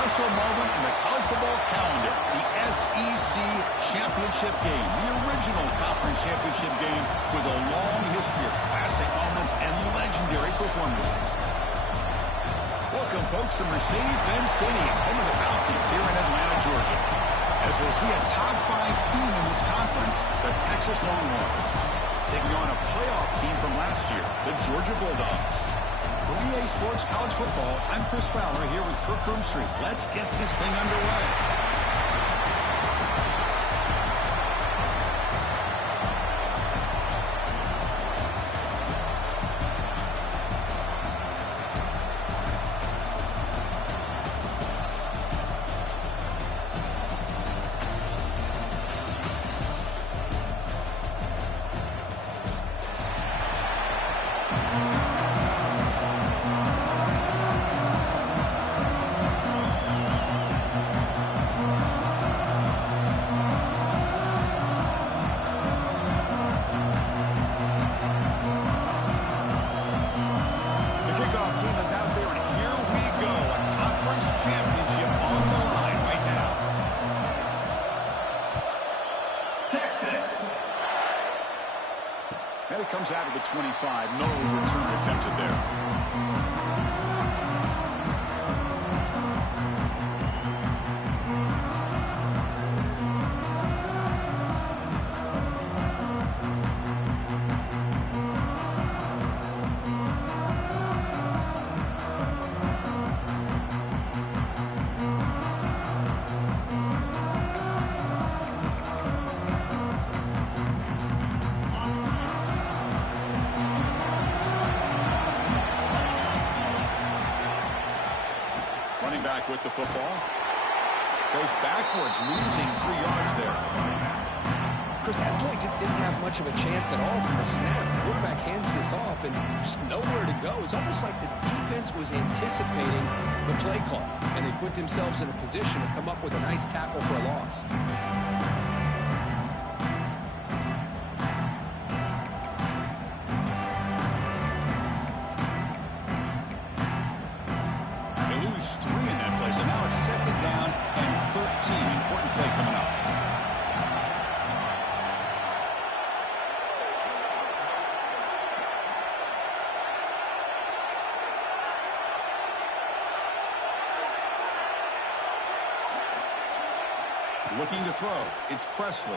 special moment in the college football calendar, the SEC Championship game, the original conference championship game with a long history of classic moments and legendary performances. Welcome, folks, to Mercedes-Benz Stadium, home of the Falcons here in Atlanta, Georgia. As we'll see a top 5 team in this conference, the Texas Longhorns, taking on a playoff team from last year, the Georgia Bulldogs. For EA Sports College Football, I'm Chris Fowler here with Kirk Herbstreit. Let's get this thing underway. And it comes out of the 25. No return attempted there. Running back with the football. Goes backwards, losing 3 yards there. Chris, that play just didn't have much of a chance at all from the snap. The quarterback hands this off and just nowhere to go. It's almost like the defense was anticipating the play call, and they put themselves in a position to come up with a nice tackle for a loss. Looking to throw. It's Presley.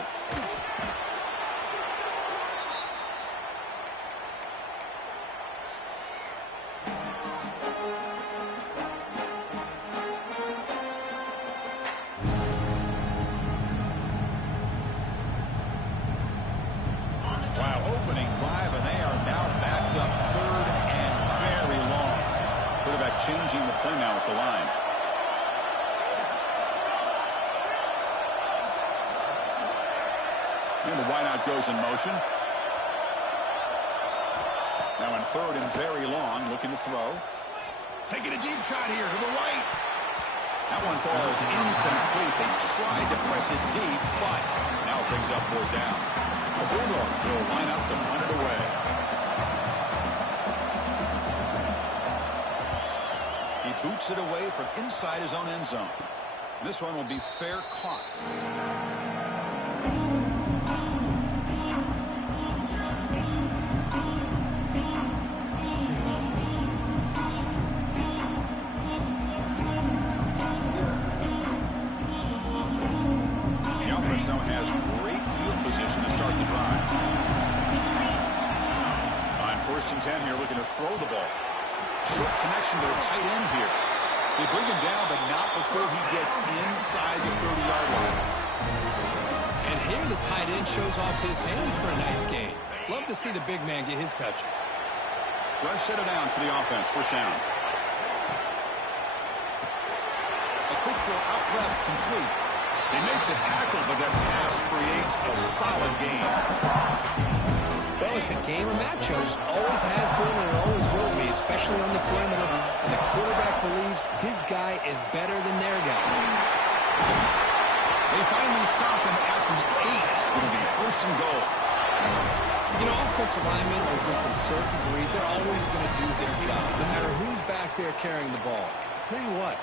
Wow, opening drive, and they are now backed up 3rd and very long. Quarterback changing the play now at the line. And the wideout goes in motion. Now in 3rd and very long, looking to throw. Taking a deep shot here to the right. That one falls incomplete. They tried to press it deep, but now it brings up 4th down. The Bulldogs will line up to punt it away. He boots it away from inside his own end zone. And this one will be fair caught. Now has great field position to start the drive. On 1st and 10 here, looking to throw the ball. Short connection to the tight end here. They bring him down, but not before he gets inside the 30-yard line. And here the tight end shows off his hands for a nice gain. Love to see the big man get his touches. Fresh set of downs for the offense. 1st down. A quick throw out left, complete. They make the tackle, but that pass creates a solid gain. Well, it's a game of matchups. Always has been and it always will be, especially on the perimeter. And the quarterback believes his guy is better than their guy. They finally stop him at the 8. It'll be 1st and goal. You know, offensive linemen are just a certain breed. They're always going to do their job, no matter who's back there carrying the ball. I'll tell you what.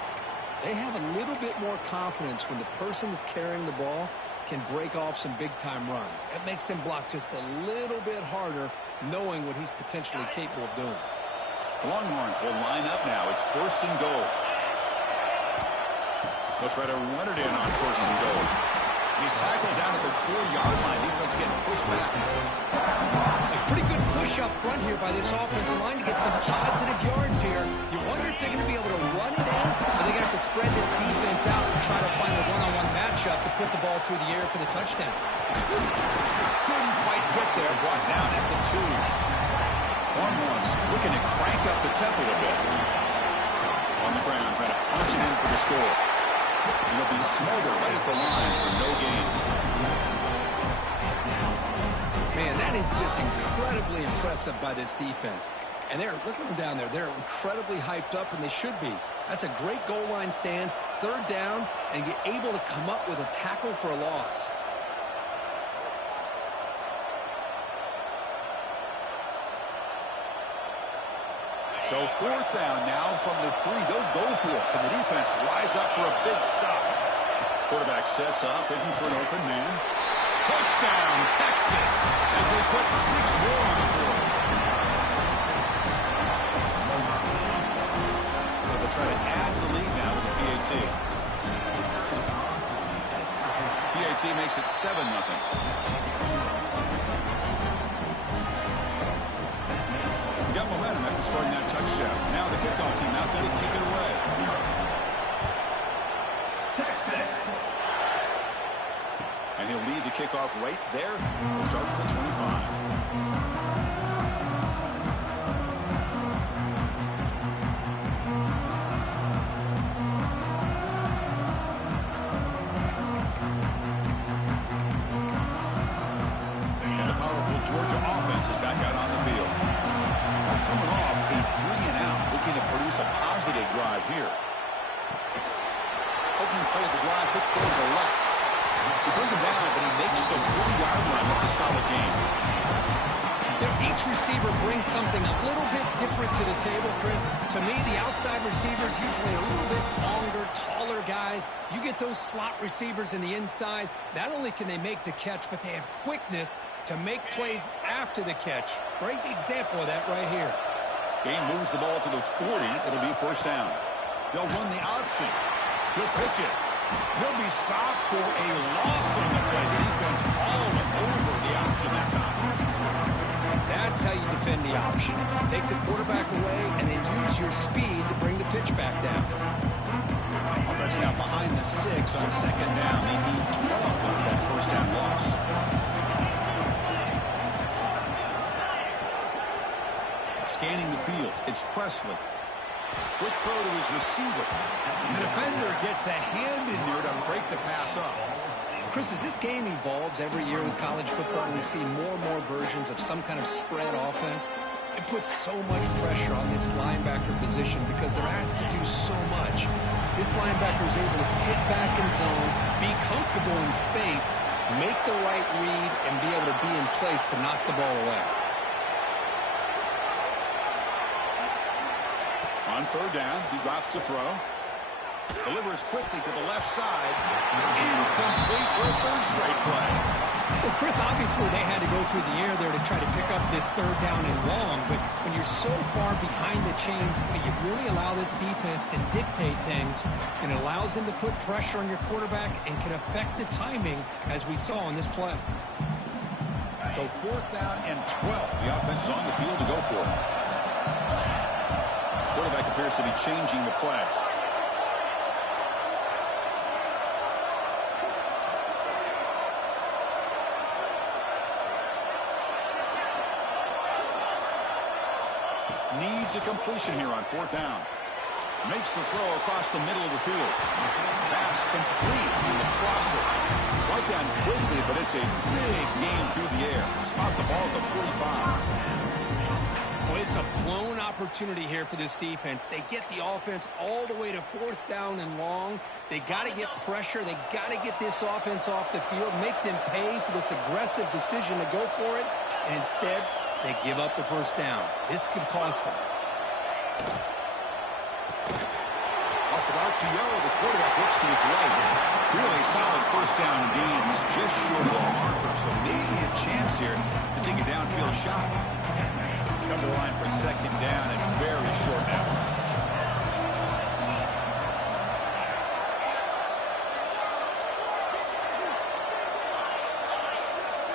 They have a little bit more confidence when the person that's carrying the ball can break off some big-time runs. That makes him block just a little bit harder, knowing what he's potentially capable of doing. Longhorns will line up now. It's 1st and goal. They'll try to run it in on 1st and goal. He's tackled down at the 4-yard line. Defense getting pushed back. A pretty good push up front here by this offensive line to get some positive yards here. You wonder if they're going to be able to run it in, or they're going to have to spread this defense out and try to find a one-on-one matchup to put the ball through the air for the touchdown. Couldn't quite get there. Brought down at the 2. Longhorns looking to crank up the tempo a bit. On the ground, trying to punch in for the score. And it'll be Smolder right at the line for no gain. Man, that is just incredibly impressive by this defense. And look at them down there. They're incredibly hyped up, and they should be. That's a great goal line stand, 3rd down, and get able to come up with a tackle for a loss. So 4th down now from the 3. They'll go for it. Can the defense rise up for a big stop? Quarterback sets up, looking for an open man. Touchdown, Texas, as they put 6 more on the board. They'll try to add to the lead now with the PAT. PAT makes it 7-0. Got momentum after scoring that touchdown. Now the kickoff team out there to kick it away. Texas. And he'll lead the kickoff right there. We'll start at the 25. Georgia offense is back out on the field. They're coming off a 3-and-out, looking to produce a positive drive here. Opening play of the drive, quick throw to the left. They bring him down, but he makes the 40-yard line. That's a solid game. Each receiver brings something a little bit different to the table, Chris. To me, the outside receivers usually a little bit longer, taller guys. You get those slot receivers in the inside, not only can they make the catch, but they have quickness to make plays after the catch. Great example of that right here. Game moves the ball to the 40. It'll be 1st down. They'll run the option. He'll pitch it. He'll be stopped for a loss on the play. The defense all over the option that time. That's how you defend the option. Take the quarterback away and then use your speed to bring the pitch back down. Offense now behind the 6 on 2nd down. They need 12 after that 1st down loss. Scanning the field, it's Presley. Quick throw to his receiver. The defender gets a hand in there to break the pass up. Chris, as this game evolves every year with college football, we see more and more versions of some kind of spread offense. It puts so much pressure on this linebacker position because they're asked to do so much. This linebacker is able to sit back in zone, be comfortable in space, make the right read, and be able to be in place to knock the ball away. On 3rd down, he drops to throw. Delivers quickly to the left side. Incomplete for a 3rd straight play. Well, Chris, obviously they had to go through the air there to try to pick up this 3rd down and long, but when you're so far behind the chains, you really allow this defense to dictate things, and it allows them to put pressure on your quarterback and can affect the timing, as we saw on this play. So 4th down and 12. The offense is on the field to go for it. Quarterback appears to be changing the play. Needs a completion here on 4th down. Makes the throw across the middle of the field. Pass complete on the crosser. Brought down quickly, but it's a big game through the air. Spot the ball at the 45. Well, it's a blown opportunity here for this defense. They get the offense all the way to 4th down and long. They got to get pressure. They got to get this offense off the field, make them pay for this aggressive decision to go for it, and instead they give up the 1st down. This could cost them. off an RPO. The quarterback looks to his right. Really solid first down and gain. He's just short of the marker, so maybe a chance here to take a downfield shot. Come to the line for second down and very short now.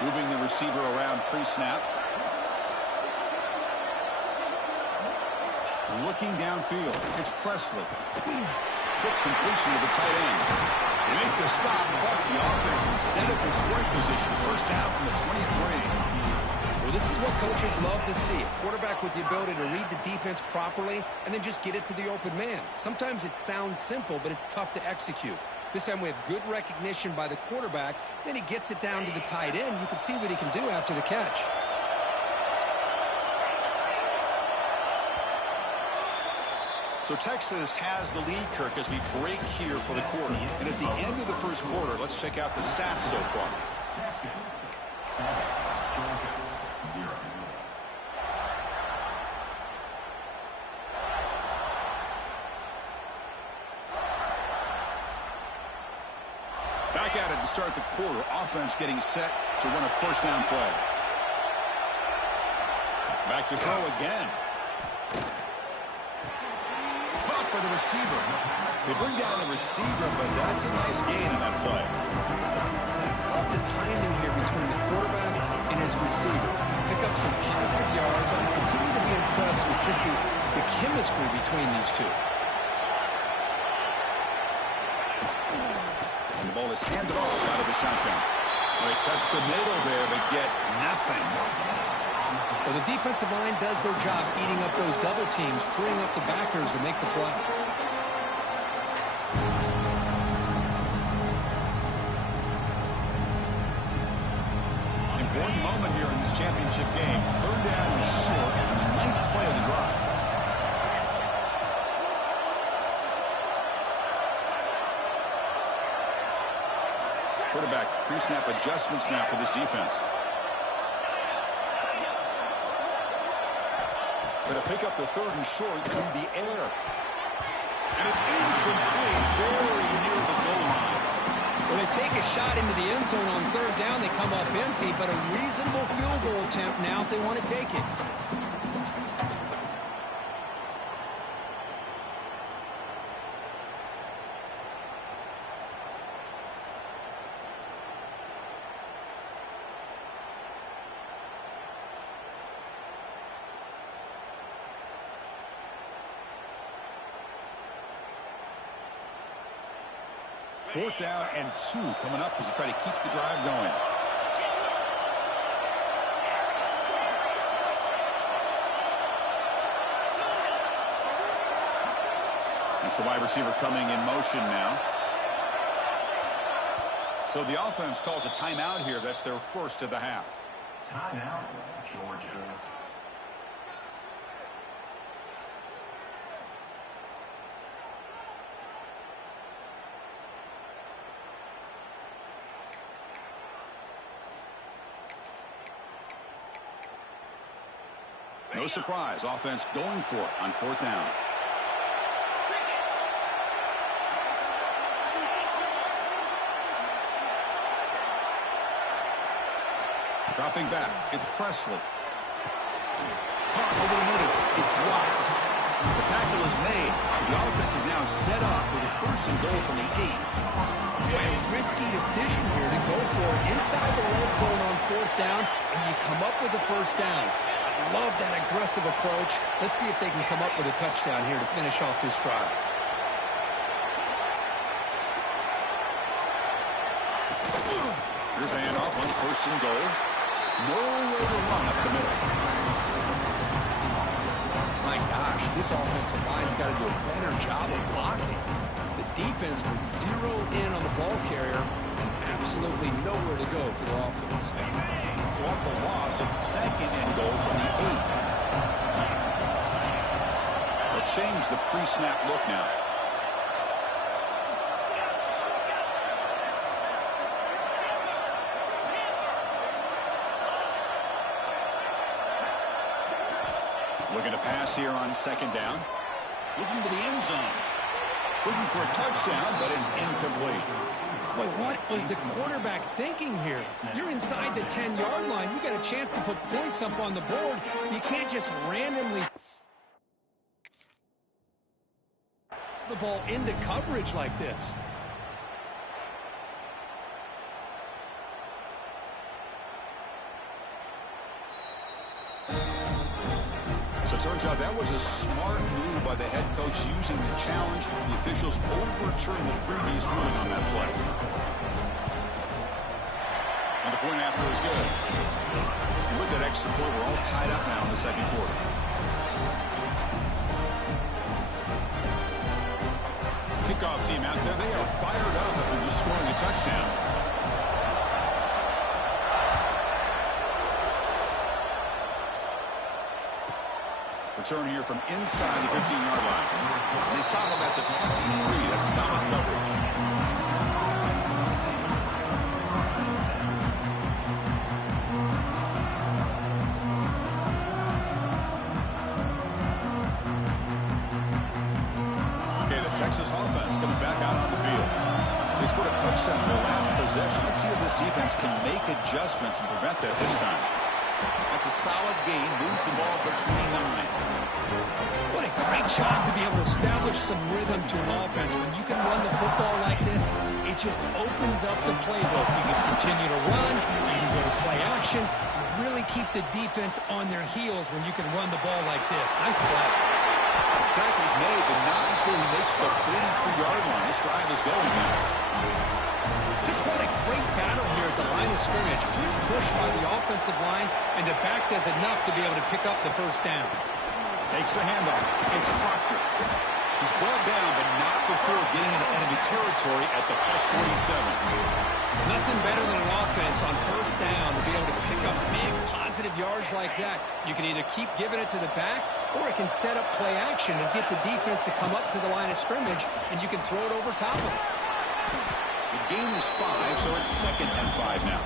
Moving the receiver around pre-snap. Looking downfield. It's Presley. Quick completion to the tight end. They make the stop, but the offense is set up in scoring position. First down from the 23. Well, this is what coaches love to see. A quarterback with the ability to read the defense properly and then just get it to the open man. Sometimes it sounds simple, but it's tough to execute. This time we have good recognition by the quarterback. Then he gets it down to the tight end. You can see what he can do after the catch. So Texas has the lead, Kirk, as we break here for the quarter. And at the end of the first quarter, let's check out the stats so far. Back at it to start the quarter. Offense getting set to run a first down play. Back to throw again. Caught by the receiver. They bring down the receiver, but that's a nice gain in that play. Love the timing here between the quarterback and his receiver. Pick up some positive yards. I continue to be impressed with just the chemistry between these two. And the ball is handed off out of the shotgun. They test the middle there, but get nothing. Well, the defensive line does their job eating up those double teams, freeing up the backers to make the play. Important moment here in this championship game. Third down and short on the 9th play of the drive. Quarterback pre-snap adjustments now for this defense. Going to pick up the third and short through the air. And it's incomplete, very near the goal line. When they take a shot into the end zone on third down, they come up empty, but a reasonable field goal attempt now if they want to take it. Fourth down and 2 coming up as they try to keep the drive going. That's the wide receiver coming in motion now. So the offense calls a timeout here. That's their first of the half. Timeout, Georgia. No surprise, offense going for it on fourth down. Dropping back, it's Presley. Caught over the middle, it's Watts. The tackle is made. The offense is now set up with a first and goal from the 8. Boy, a risky decision here to go for it inside the red zone on fourth down, and you come up with a first down. Love that aggressive approach. Let's see if they can come up with a touchdown here to finish off this drive. Here's a handoff on first and goal. No way to run up the middle. My gosh, this offensive line's got to do a better job of blocking. The defense was zeroed in on the ball carrier and absolutely nowhere to go for the offense. So off the loss, it's second and goal from the 8. They'll change the pre-snap look now. Looking to pass here on second down. Looking to the end zone. Looking for a touchdown, but it's incomplete. Boy, what was the quarterback thinking here? You're inside the 10-yard line. You got a chance to put points up on the board. You can't just randomly the ball into coverage like this. So it turns out that was a smart move by the head coach using the challenge. The officials overturned the previous ruling on that play. And the point after is good. And with that extra point, we're all tied up now in the second quarter. Kickoff team out there, they are fired up after just scoring a touchdown. Return here from inside the 15-yard line. And he's talking about the 23. That's solid coverage. Okay, the Texas offense comes back out on the field. They scored a touchdown in their last possession. Let's see if this defense can make adjustments and prevent that this time. That's a solid gain. Moves the ball to 29. What a great job to be able to establish some rhythm to an offense. When you can run the football like this, it just opens up the playbook. You can continue to run. You can go to play action. You really keep the defense on their heels when you can run the ball like this. Nice play. Tackle's made, but not before he makes the 43-yard line. This drive is going now. Just what a great battle here at the line of scrimmage. Good push by the offensive line, and the back does enough to be able to pick up the first down. Takes the handoff. It's Proctor. He's brought down, but not before getting into enemy territory at the +47. Nothing better than an offense on first down to be able to pick up big positive yards like that. You can either keep giving it to the back, or it can set up play action and get the defense to come up to the line of scrimmage, and you can throw it over top of it. The gain is 5, so it's 2nd and 5 now.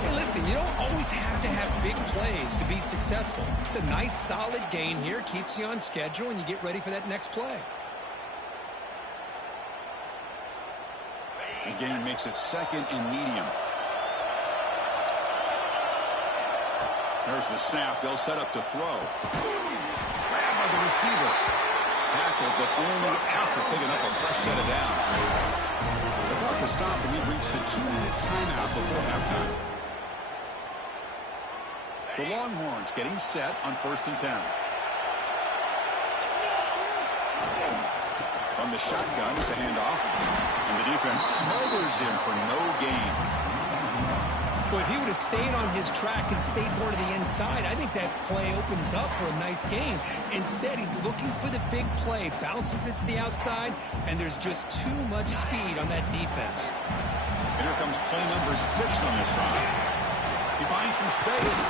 Hey, listen, you don't always have to have big plays to be successful. It's a nice, solid gain here, keeps you on schedule, and you get ready for that next play. The gain makes it 2nd and medium. There's the snap. They'll set up to throw. Grabbed by the receiver. Tackled, but only after picking up a fresh set of downs. The clock has stopped, and we've reached the 2-minute timeout before halftime. The Longhorns getting set on 1st and 10. On the shotgun, it's a handoff. And the defense smothers him for no gain. Well, if he would have stayed on his track and stayed more to the inside, I think that play opens up for a nice gain. Instead, he's looking for the big play, bounces it to the outside, and there's just too much speed on that defense. And here comes play number 6 on this drive. He finds some space.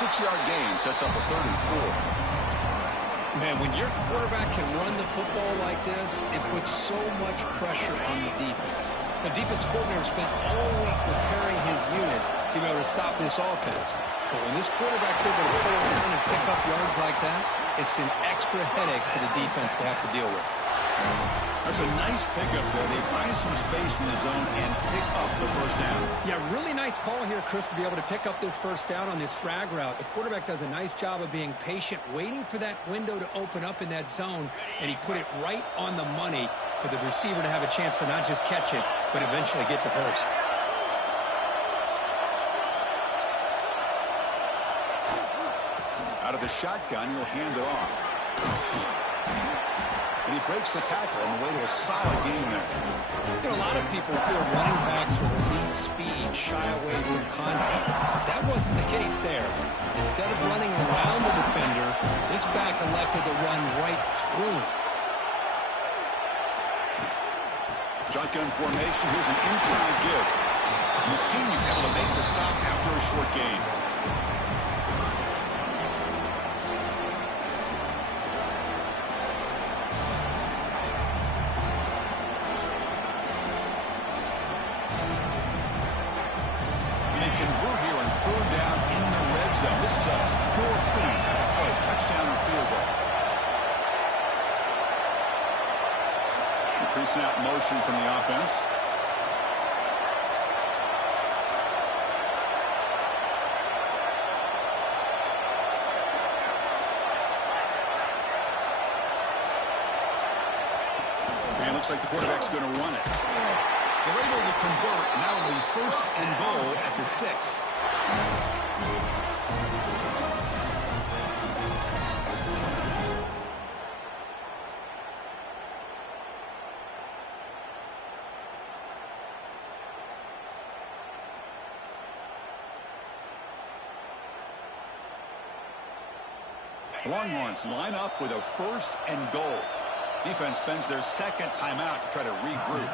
6-yard gain sets up a 3rd and 4. Man, when your quarterback can run the football like this, it puts so much pressure on the defense. The defense coordinator spent all week preparing his unit to be able to stop this offense. But when this quarterback's able to pull down and pick up yards like that, it's an extra headache for the defense to have to deal with. That's a nice pickup there. They find some space in the zone and pick up the first down. Yeah, really nice call here, Chris, to be able to pick up this first down on this drag route. The quarterback does a nice job of being patient, waiting for that window to open up in that zone, and he put it right on the money for the receiver to have a chance to not just catch it, but eventually get the first. Out of the shotgun, he'll hand it off. And he breaks the tackle on the way to a solid game there. You know, a lot of people feel running backs with elite speed shy away from contact. But that wasn't the case there. Instead of running around the defender, this back elected to run right through him. Shotgun formation. Here's an inside give. And the senior able to make the stop after a short gain. Convert here on 3rd down in the red zone. This is a 4-point type of play, touchdown or field goal. Pre-snap motion from the offense. And looks like the quarterback's going to run it. They're able to convert. Now it'll be 1st and goal at the 6. Longhorns line up with a 1st and goal. Defense spends their 2nd timeout to try to regroup.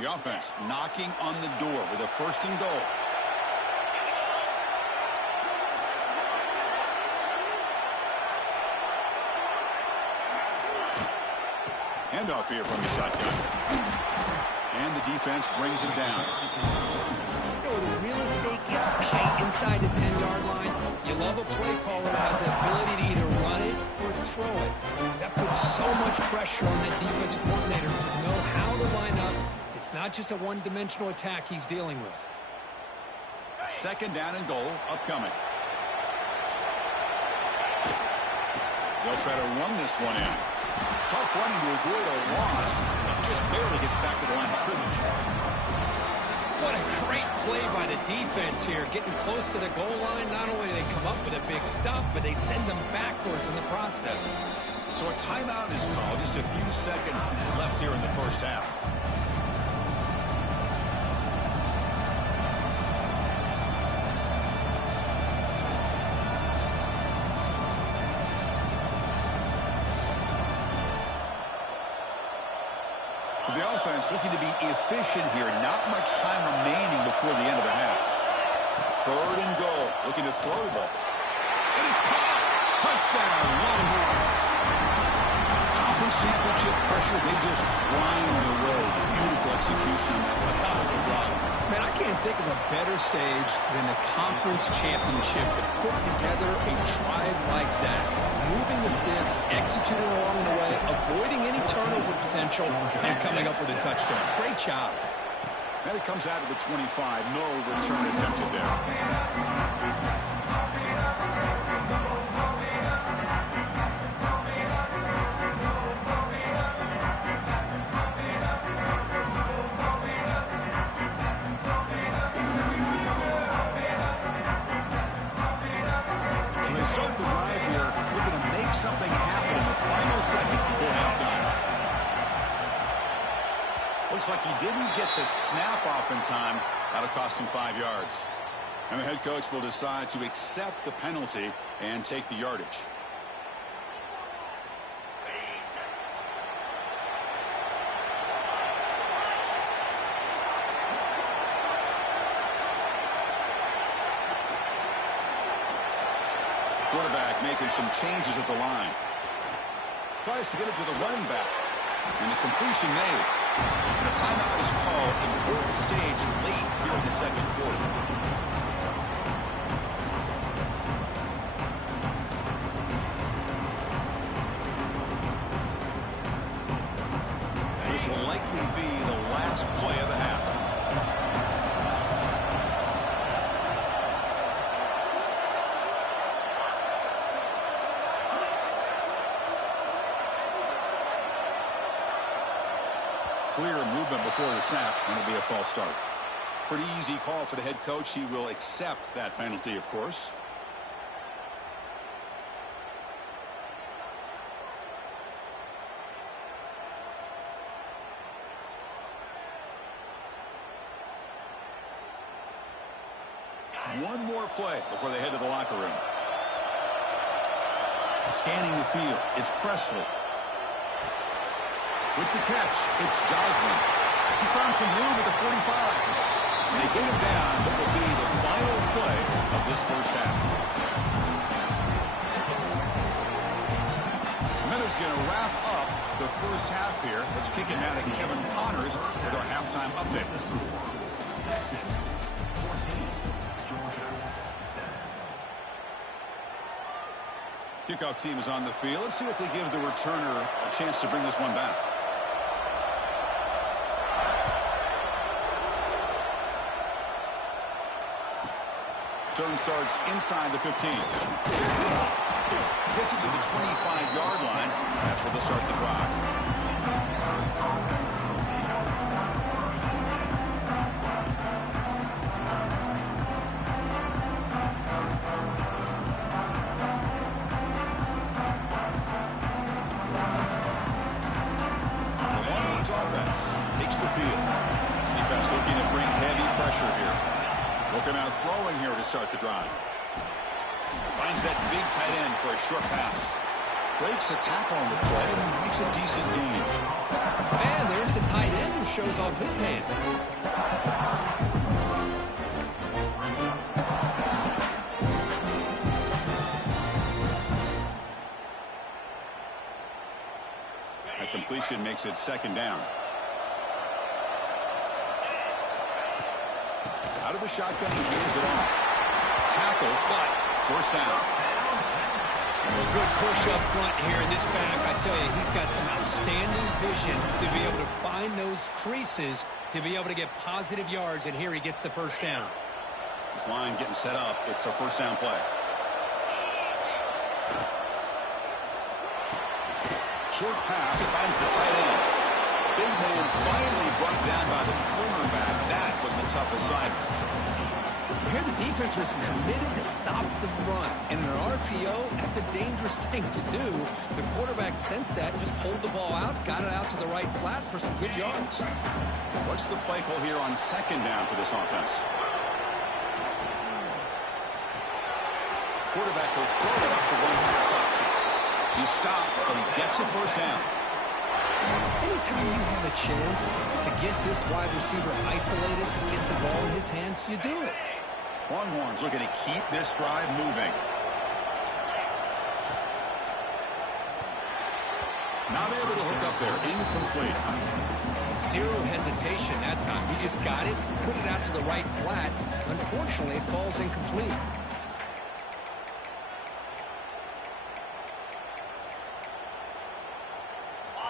The offense knocking on the door with a 1st and goal. Handoff here from the shotgun. And the defense brings him down. You know, the real estate gets tight inside the 10-yard line. You love a play caller who has the ability to either run it or throw it. Because that puts so much pressure on that defensive coordinator to know how to line up. It's not just a one-dimensional attack he's dealing with. 2nd down and goal upcoming. They'll try to run this one in. Tough running to avoid a loss. It just barely gets back to the line of scrimmage. What a great play by the defense here. Getting close to the goal line, not only do they come up with a big stop, but they send them backwards in the process. So a timeout is called. Just a few seconds left here in the 1st half. So the offense looking to be efficient here. Not much time remaining before the end of the half. 3rd and goal. Looking to throw the ball. And it's caught. Touchdown, Longhorns. Conference championship pressure. They just grind away. Beautiful execution on that methodical drive. Man, I can't think of a better stage than the conference championship to put together a drive like that. Moving the sticks, executing along the way, avoiding any turnover potential, and coming up with a touchdown. Great job. And it comes out of the 25. No return attempted there. Start the drive here, looking to make something happen in the final seconds before halftime. Looks like he didn't get the snap off in time. That'll cost him 5 yards. And the head coach will decide to accept the penalty and take the yardage. Quarterback making some changes at the line. Tries to get it to the running back. And the completion made. And a timeout is called. Important stage late here in the 2nd quarter. This will likely be the last play of the half. Clear movement before the snap, and it'll be a false start. Pretty easy call for the head coach. He will accept that penalty, of course. One more play before they head to the locker room. Scanning the field, it's Presley. With the catch, it's Joslin. He's found some room at the 45. And they get him down what will be the final play of this 1st half. And that is going to wrap up the 1st half here. Let's kick it now to Kevin Connors with our halftime update. Texas 14, Georgia 7. Kickoff team is on the field. Let's see if they give the returner a chance to bring this one back. Turn starts inside the 15. Gets it to the 25-yard line. That's where they'll start the drive. The Longhorns offense takes the field. Defense looking to bring heavy pressure here. Looking out throwing here to start the drive. Finds that big tight end for a short pass. Breaks a tackle on the play and makes a decent gain. And there's the tight end who shows off his hands. That completion makes it second down. Out of the shotgun, he hands it off. Tackle, but first down. A good push up front here in this back. I tell you, he's got some outstanding vision to be able to find those creases to be able to get positive yards, and here he gets the first down. This line getting set up. It's a first down play. Short pass finds the tight end. Big man finally brought down by the cornerback. That was a tough assignment. Here the defense was committed to stop the run. And in an RPO, that's a dangerous thing to do. The quarterback sensed that and just pulled the ball out, got it out to the right flat for some good yards. What's the play call here on second down for this offense? Quarterback will throw it off the one-pass option. He stopped, but he gets a first down. Anytime you have a chance to get this wide receiver isolated, to get the ball in his hands, you do it. Longhorns looking to keep this drive moving. Not able to hook up there. Incomplete. Zero hesitation that time. He just got it, put it out to the right flat. Unfortunately, it falls incomplete.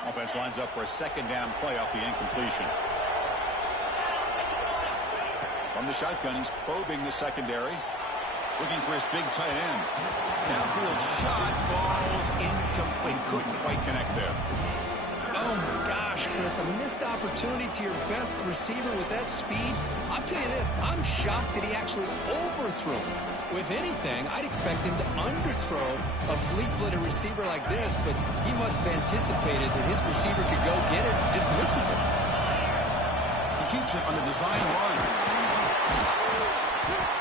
Offense lines up for a second down play off the incompletion. From the shotgun, he's probing the secondary. Looking for his big tight end. Downfield shot falls incomplete. Couldn't quite connect there. Oh, my gosh, Chris, a missed opportunity to your best receiver with that speed. I'll tell you this, I'm shocked that he actually overthrew. If anything, I'd expect him to underthrow a fleet-footed receiver like this, but he must have anticipated that his receiver could go get it and just misses it. He keeps it on the design run.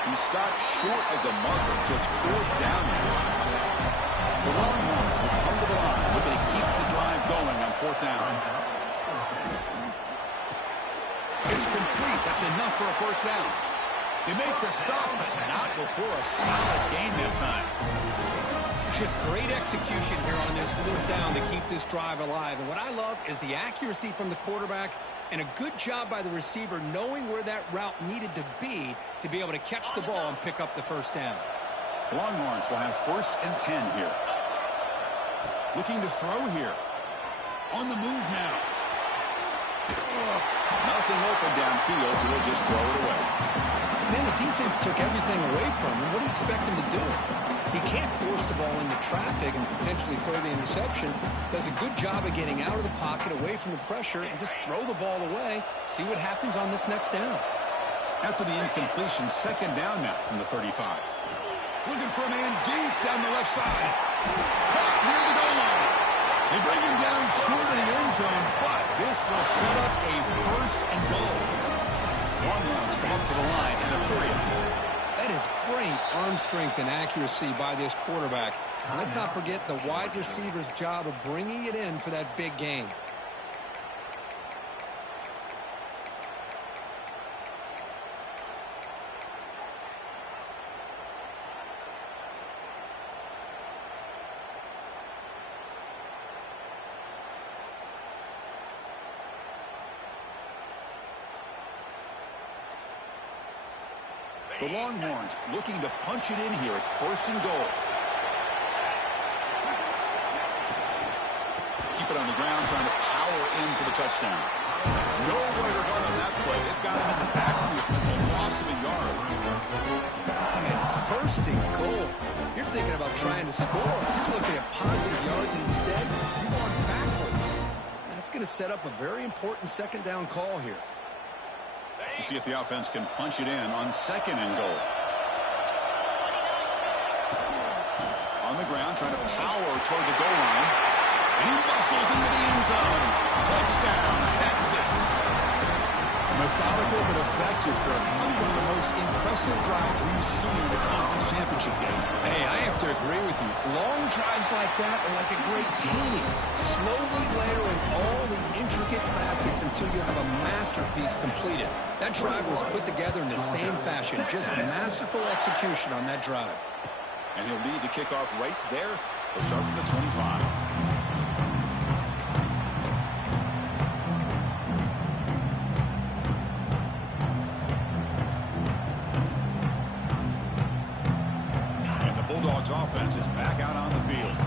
He stopped short of the marker, so it's fourth down now. The Longhorns will come to the line, looking to keep the drive going on fourth down. It's complete. That's enough for a first down. They make the stop, but not before a solid gain that time. Just great execution here on this fourth down to keep this drive alive. And what I love is the accuracy from the quarterback and a good job by the receiver knowing where that route needed to be able to catch the ball and pick up the first down. Longhorns will have first and 10 here. Looking to throw here. On the move now. Nothing open downfield, so he'll just throw it away. Man, the defense took everything away from him. What do you expect him to do? He can't force the ball into traffic and potentially throw the interception. Does a good job of getting out of the pocket, away from the pressure, and just throw the ball away. See what happens on this next down. After the incompletion, second down now from the 35. Looking for a man deep down the left side. Caught near the goal line. They bring him down short of the end zone, but this will set up a first and goal. Longhorns come up to the line in a hurry. That is great arm strength and accuracy by this quarterback. And let's not forget the wide receiver's job of bringing it in for that big gain. The Longhorns looking to punch it in here. It's 1st and goal. Keep it on the ground, trying to power in for the touchdown. Nowhere to run on that play. They've got him in the backfield. It's a loss of a yard. Man, it's 1st and goal. You're thinking about trying to score. You're looking at positive yards, and instead, you're going backwards. That's going to set up a very important 2nd down call here. You see if the offense can punch it in on 2nd and goal. On the ground, trying to power toward the goal line. And he bustles into the end zone. Touchdown, Texas. Methodical but effective, Kirk. Probably one of the most impressive drives we've seen in the conference championship game. Hey, I have to agree with you. Long drives like that are like a great painting. Slowly layering all the intricate facets until you have a masterpiece completed. That drive was put together in the same fashion. Just masterful execution on that drive. And he'll lead the kickoff right there. He'll start with the 25. Bulldogs offense is back out on the field.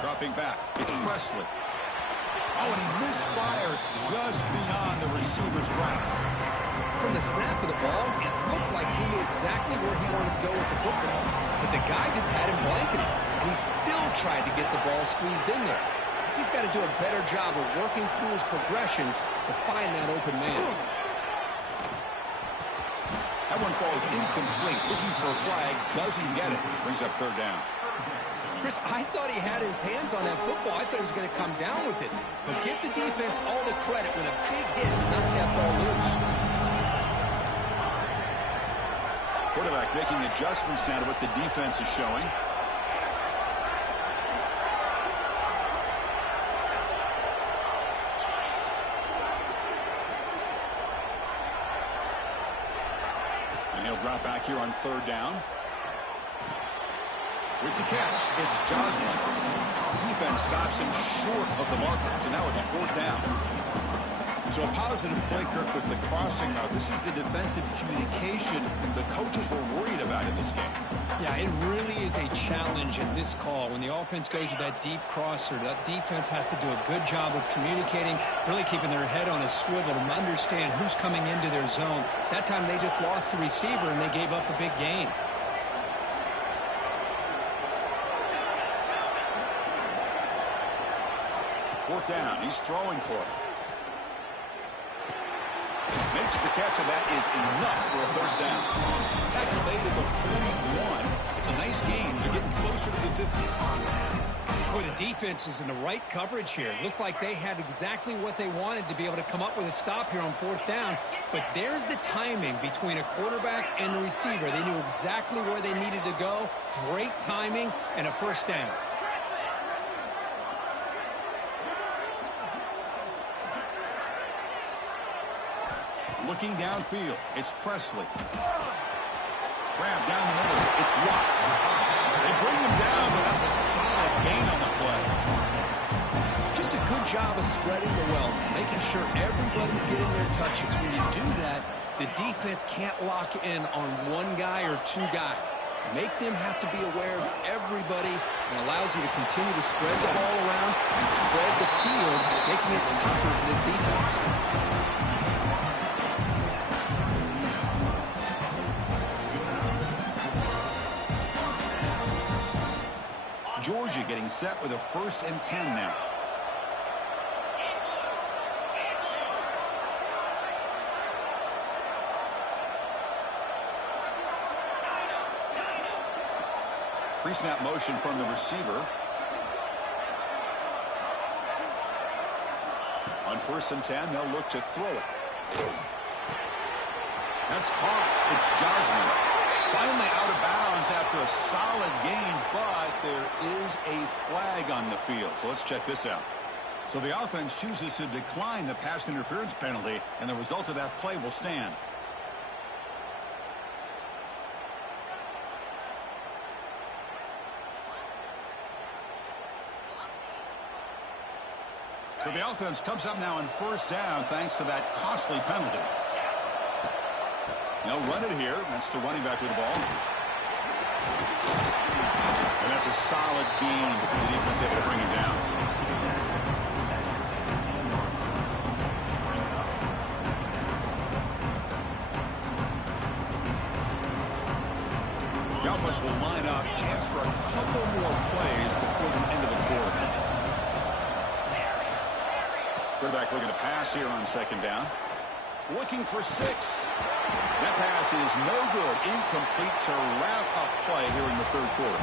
Dropping back. It's Presley. Oh, and he misfires just beyond the receiver's grasp. From the snap of the ball, it looked like he knew exactly where he wanted to go with the football. But the guy just had him blanketed, and he still tried to get the ball squeezed in there. He's got to do a better job of working through his progressions to find that open man. That one falls incomplete. Looking for a flag. Doesn't get it. Brings up 3rd down. Chris, I thought he had his hands on that football. I thought he was going to come down with it. But give the defense all the credit when a big hit knocked that ball loose. Quarterback making adjustments now to what the defense is showing. Drop back here on 3rd down. With the catch, it's Joslin. The defense stops him short of the marker, so now it's 4th down. So a positive play, Kirk, with the crossing route. This is the defensive communication the coaches were worried about in this game. Yeah, it really is a challenge in this call. When the offense goes with that deep crosser, that defense has to do a good job of communicating, really keeping their head on a swivel to understand who's coming into their zone. That time they just lost the receiver and they gave up a big gain. Fourth down. He's throwing for it. Makes the catch, and that is enough for a 1st down. Tackle made at the 41. It's a nice gain. They're getting closer to the 50. Boy, the defense is in the right coverage here. Looked like they had exactly what they wanted to be able to come up with a stop here on 4th down. But there's the timing between a quarterback and the receiver. They knew exactly where they needed to go. Great timing and a 1st down. Looking downfield, it's Presley. Grab down the middle, it's Watts. They bring him down, but that's a solid gain on the play. Just a good job of spreading the wealth, making sure everybody's getting their touches. When you do that, the defense can't lock in on one guy or 2 guys. Make them have to be aware of everybody, and allows you to continue to spread the ball around and spread the field, making it tougher for this defense. Georgia getting set with a 1st and 10 now. Pre-snap motion from the receiver. On 1st and 10, they'll look to throw it. That's caught. It's Joslin. Finally out of bounds after a solid gain, but there is a flag on the field. So let's check this out. So the offense chooses to decline the pass interference penalty, and the result of that play will stand. So the offense comes up now on 1st down thanks to that costly penalty. They'll run it here. That's the running back with the ball. And that's a solid gain before the defense able to bring him down. The offense will line up. Chance for a couple more plays before the end of the quarter. Quarterback looking to pass here on second down. Looking for 6. That pass is no good. Incomplete to wrap up play here in the third quarter.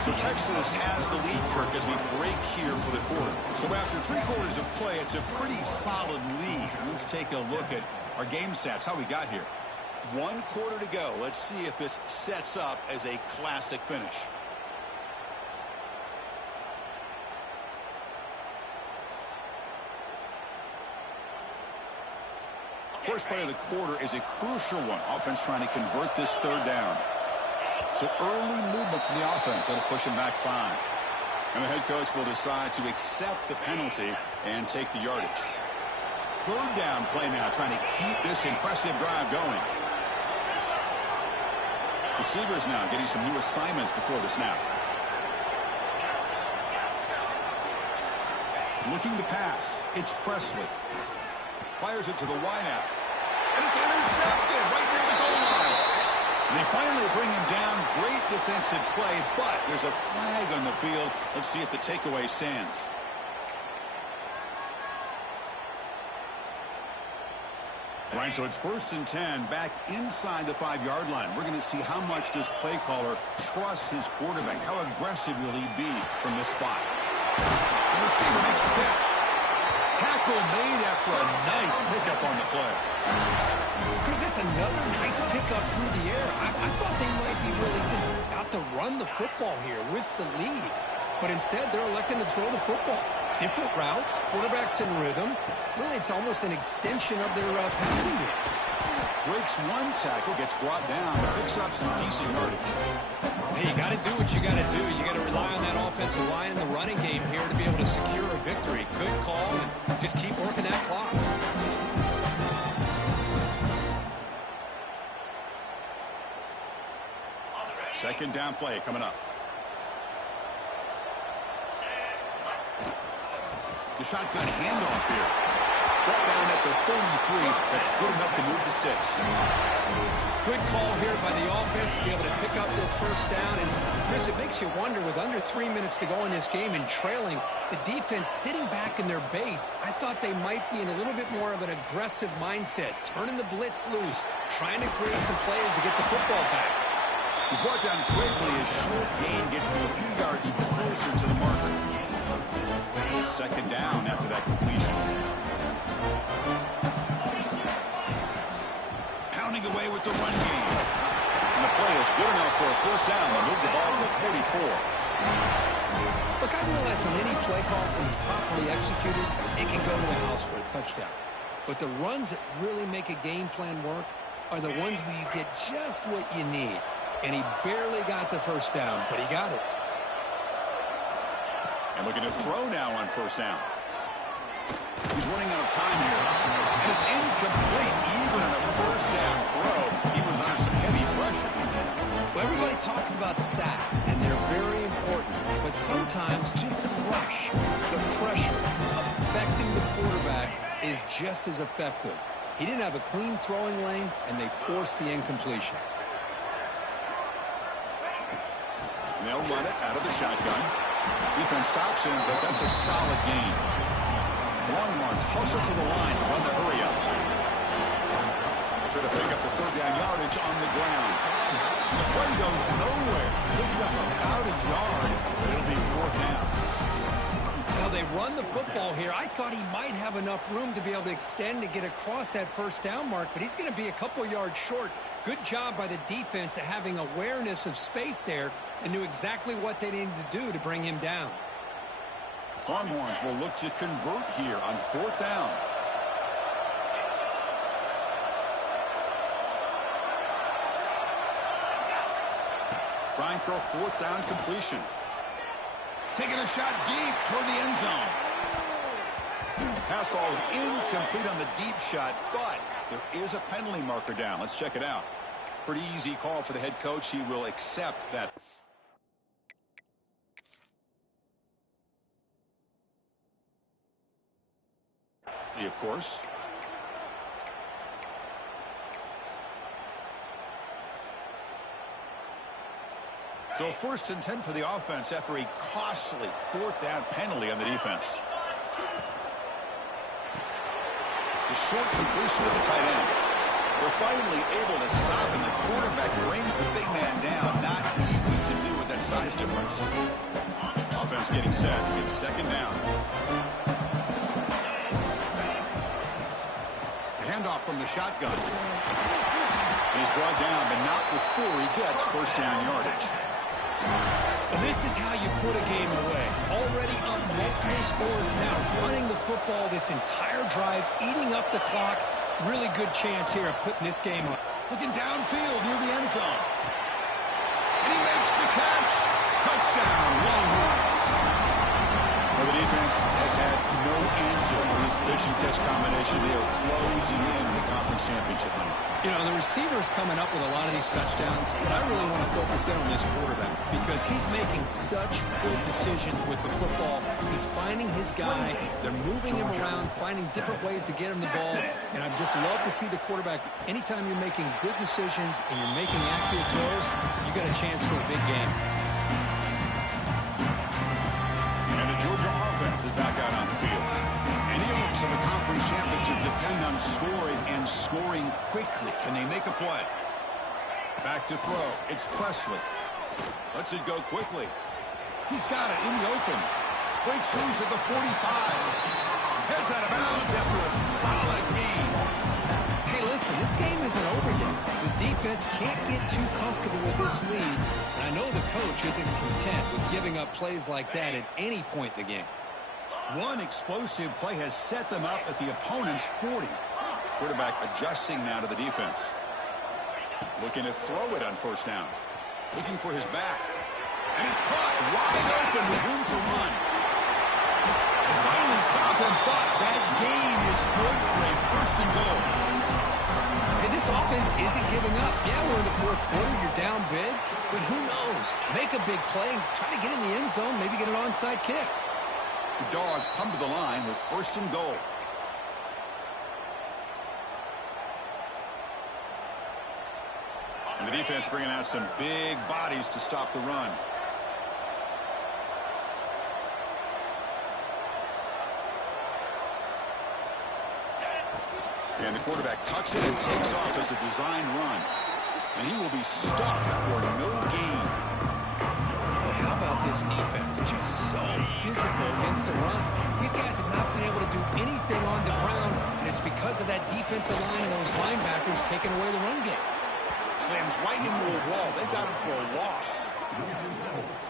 So Texas has the lead, Kirk, as we break here for the quarter. So after 3 quarters of play, it's a pretty solid lead. Let's take a look at our game stats, how we got here. 1 quarter to go. Let's see if this sets up as a classic finish. First play of the quarter is a crucial one. Offense trying to convert this third down. So early movement from the offense. That'll push him back 5. And the head coach will decide to accept the penalty and take the yardage. Third down play now, trying to keep this impressive drive going. Receivers now getting some new assignments before the snap. Looking to pass. It's Presley. Fires it to the wideout. And it's intercepted right near the goal line. And they finally bring him down. Great defensive play, but there's a flag on the field. Let's see if the takeaway stands. Right, so it's 1st and 10 back inside the 5-yard line. We're going to see how much this play caller trusts his quarterback. How aggressive will he be from this spot? The receiver makes the pitch. Tackle made after a nice pickup on the play. Chris, that's another nice pickup through the air. I thought they might be really just out to run the football here with the lead. But instead, they're electing to throw the football. Different routes, quarterbacks in rhythm. Really, it's almost an extension of their passing game. Breaks 1 tackle, gets brought down, picks up some decent yardage. Hey, you got to do what you got to do. You got to rely on that offensive line in the running game here to be able to secure a victory. Good call, and just keep working that clock. Second down play coming up. The shotgun handoff here. Brought down at the 33. That's good enough to move the sticks. Good call here by the offense to be able to pick up this first down. And, Chris, it makes you wonder, with under 3 minutes to go in this game and trailing, the defense sitting back in their base, I thought they might be in a little bit more of an aggressive mindset, turning the blitz loose, trying to create some plays to get the football back. He's brought down quickly. His short gain gets them a few yards closer to the marker. Second down after that completion. Pounding away with the run game. And the play is good enough for a first down. They move the ball to the 44. Look, I realize on any play call, when it's properly executed, it can go to the house for a touchdown. But the runs that really make a game plan work are the ones where you get just what you need. And he barely got the first down, but he got it. And looking to throw now on first down. He's running out of time here. And it's incomplete. Even on a first down throw, he was under some heavy pressure. Well, everybody talks about sacks, and they're very important. But sometimes just the rush, the pressure, affecting the quarterback is just as effective. He didn't have a clean throwing lane, and they forced the incompletion. And they'll run it out of the shotgun. Defense stops him, but that's a solid gain. Longhorns hustle to the line, run the hurry up. Try to pick up the third down yardage on the ground. The play goes nowhere. Picked up about a yard. It'll be 4th down. Now they run the football here. I thought he might have enough room to be able to extend and get across that first down mark, but he's going to be a couple yards short. Good job by the defense at having awareness of space there and knew exactly what they needed to do to bring him down. Longhorns will look to convert here on 4th down. Trying for a 4th down completion. Taking a shot deep toward the end zone. Pass falls incomplete on the deep shot, but there is a penalty marker down. Let's check it out. Pretty easy call for the head coach. He will accept that. Of course. So 1st and 10 for the offense after a costly 4th down penalty on the defense. The short completion of the tight end. They're finally able to stop, and the quarterback brings the big man down. Not easy to do with that size difference. Offense getting set. It's 2nd down. The handoff from the shotgun. He's brought down, but not before he gets 1st down yardage. This is how you put a game away. Already up multiple scores, now running the football this entire drive, eating up the clock. Really good chance here of putting this game up. Looking downfield near the end zone. And he makes the catch. Touchdown, Longhorns. Well, the defense has had no answer for this pitch and catch combination. They are closing in the conference championship game. You know, the receiver's coming up with a lot of these touchdowns, but I really want to focus in on this quarterback because he's making such good decisions with the football. He's finding his guy. They're moving him around, finding different ways to get him the ball, and I just love to see the quarterback. Anytime you're making good decisions and you're making accurate throws, you got a chance for a big game. And the Georgia offense is back out on the field. Any hopes of a conference championship depend on scoring and scoring quickly. Can they make a play? Back to throw. It's Presley. Lets it go quickly. He's got it in the open. Breaks loose at the 45. Heads out of bounds after a solid game. Hey, listen, this game isn't over yet. The defense can't get too comfortable with this lead, and I know the coach isn't content with giving up plays like that at any point in the game. One explosive play has set them up at the opponent's 40. Quarterback adjusting now to the defense. Looking to throw it on 1st down. Looking for his back. And it's caught wide open with room to run. And finally stop him, but that gain is good for a 1st and goal. Hey, this offense isn't giving up. Yeah, we're in the 4th quarter. You're down big. But who knows? Make a big play. Try to get in the end zone. Maybe get an onside kick. The Dogs come to the line with 1st and goal. And the defense bringing out some big bodies to stop the run. And the quarterback tucks it and takes off as a design run. And he will be stuffed for no gain. How about this defense? Just so physical against the run. These guys have not been able to do anything on the ground, and it's because of that defensive line and those linebackers taking away the run game. Slams right into a wall. They got him for a loss.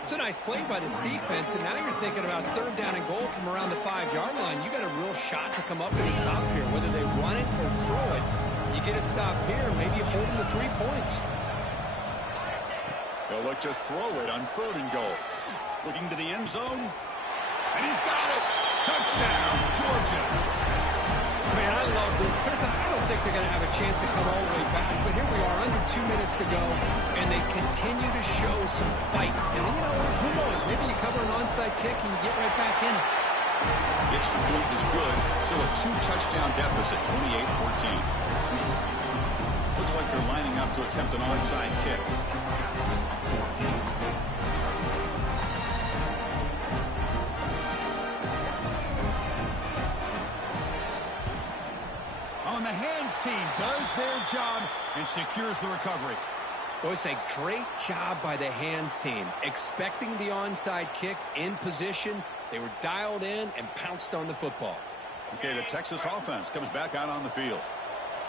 It's a nice play by this defense, and now you're thinking about 3rd down and goal from around the 5-yard line. You got a real shot to come up with a stop here, whether they run it or throw it. You get a stop here, maybe you hold them to 3 points. They'll look to throw it on 3rd and goal. Looking to the end zone. And he's got it. Touchdown, Georgia. Man, I love this. Chris, I don't think they're going to have a chance to come all the way back. But here we are, under 2 minutes to go. And they continue to show some fight. And then, you know what? Who knows? Maybe you cover an onside kick and you get right back in it. The extra point is good. Still a 2-touchdown deficit, 28-14. Looks like they're lining up to attempt an onside kick. On the hands team does their job and secures the recovery. Well, it's a great job by the hands team. Expecting the onside kick in position. They were dialed in and pounced on the football. Okay, the Texas offense comes back out on the field.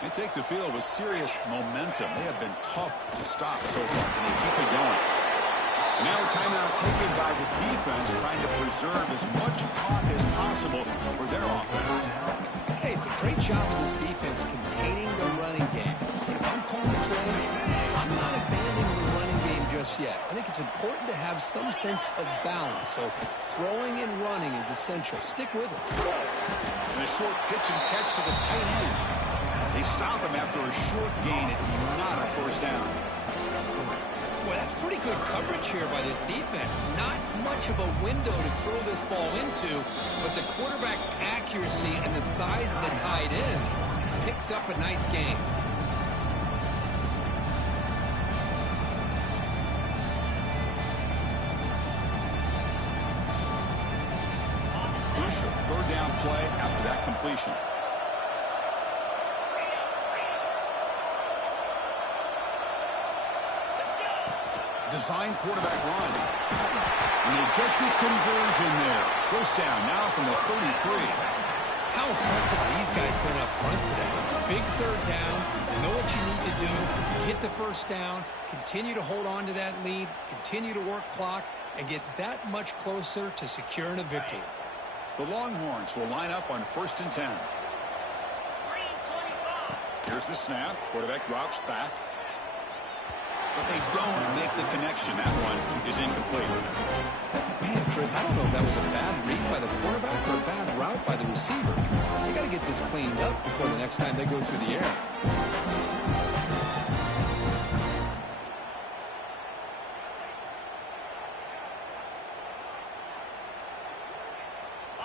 They take the field with serious momentum. They have been tough to stop so far, and they keep it going. And now a timeout taken by the defense, trying to preserve as much clock as possible for their offense. Hey, it's a great job of this defense containing the running game. But if I'm calling the plays, I'm not abandoning the running game just just yet. I think it's important to have some sense of balance. So throwing and running is essential. Stick with it. And a short pitch and catch to the tight end. They stop him after a short gain. It's not a first down. Well, that's pretty good coverage here by this defense. Not much of a window to throw this ball into, but the quarterback's accuracy and the size of the tight end picks up a nice gain. Crucial third down play after that completion. Design quarterback run. And they get the conversion there. First down now from the 33. How impressive are these guys been up front today? Big third down, know what you need to do, get the first down, continue to hold on to that lead, continue to work clock, and get that much closer to securing a victory. The Longhorns will line up on 1st and 10. Here's the snap. Quarterback drops back. But they don't make the connection. That one is incomplete. Man, Chris, I don't know if that was a bad read by the quarterback or a bad route by the receiver. They got to get this cleaned up before the next time they go through the air.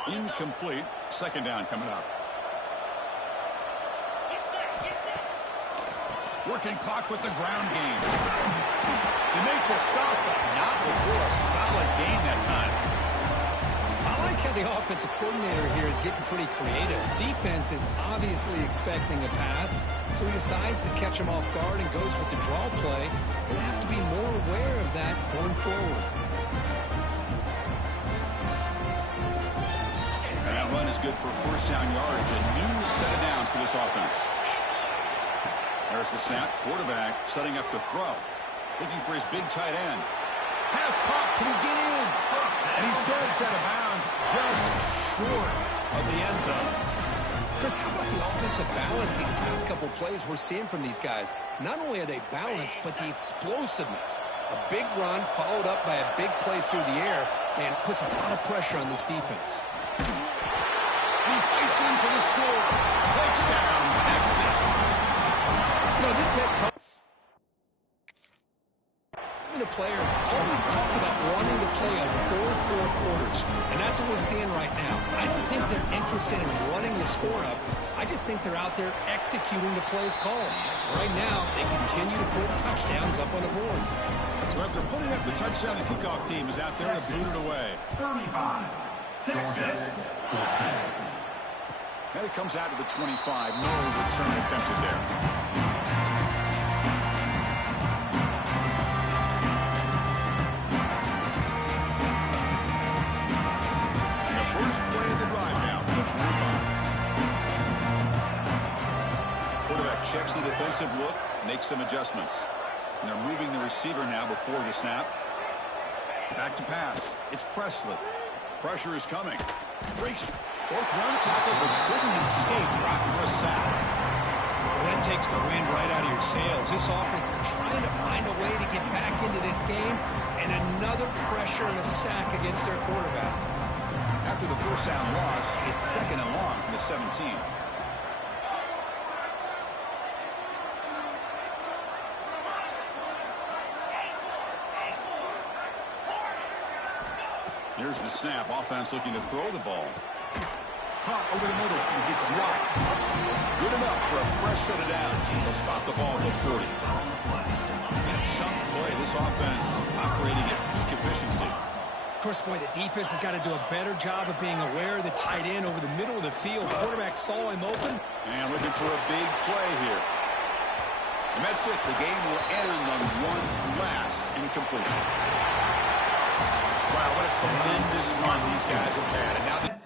Incomplete. Second down coming up. Working clock with the ground game. They make the stop, but not before a solid gain that time. I like how the offensive coordinator here is getting pretty creative. Defense is obviously expecting a pass, so he decides to catch him off guard and goes with the draw play. We'll have to be more aware of that going forward. And that run is good for first down yardage. A new set of downs for this offense. There's the snap. Quarterback setting up to throw. Looking for his big tight end. Pass pop. Can he get in? And he steps out of bounds just short of the end zone. Chris, how about the offensive balance these last couple plays we're seeing from these guys? Not only are they balanced, but the explosiveness. A big run followed up by a big play through the air and puts a lot of pressure on this defense. He fights in for the score. Touchdown, Texas. You know, this hit. The players always talk about wanting to play a 4-4 quarters, and that's what we're seeing right now. I don't think they're interested in running the score up. I just think they're out there executing the plays called. Right now, they continue to put touchdowns up on the board. So after putting up the touchdown, the kickoff team is out there to boot it away. 35. Texas. And it comes out to the 25. No return attempted there. First play of the drive now from the 25. Quarterback checks the defensive look, makes some adjustments. And they're moving the receiver now before the snap. Back to pass. It's Presley. Pressure is coming. Breaks. Broke one tackle, but couldn't escape. Dropped for a sack. Well, that takes the wind right out of your sails. This offense is trying to find a way to get back into this game, and another pressure and a sack against their quarterback. After the first down loss, it's second and long from the 17. Here's the snap. Offense looking to throw the ball. Caught over the middle. It's Watts. Good enough for a fresh set of downs. He'll spot the ball at the 40. Chunk play. This offense operating at peak efficiency. Chris, boy, the defense has got to do a better job of being aware of the tight end over the middle of the field. Quarterback saw him open. And looking for a big play here. And that's it. The game will end on one last incompletion. Wow, what a tremendous run these guys have had. And now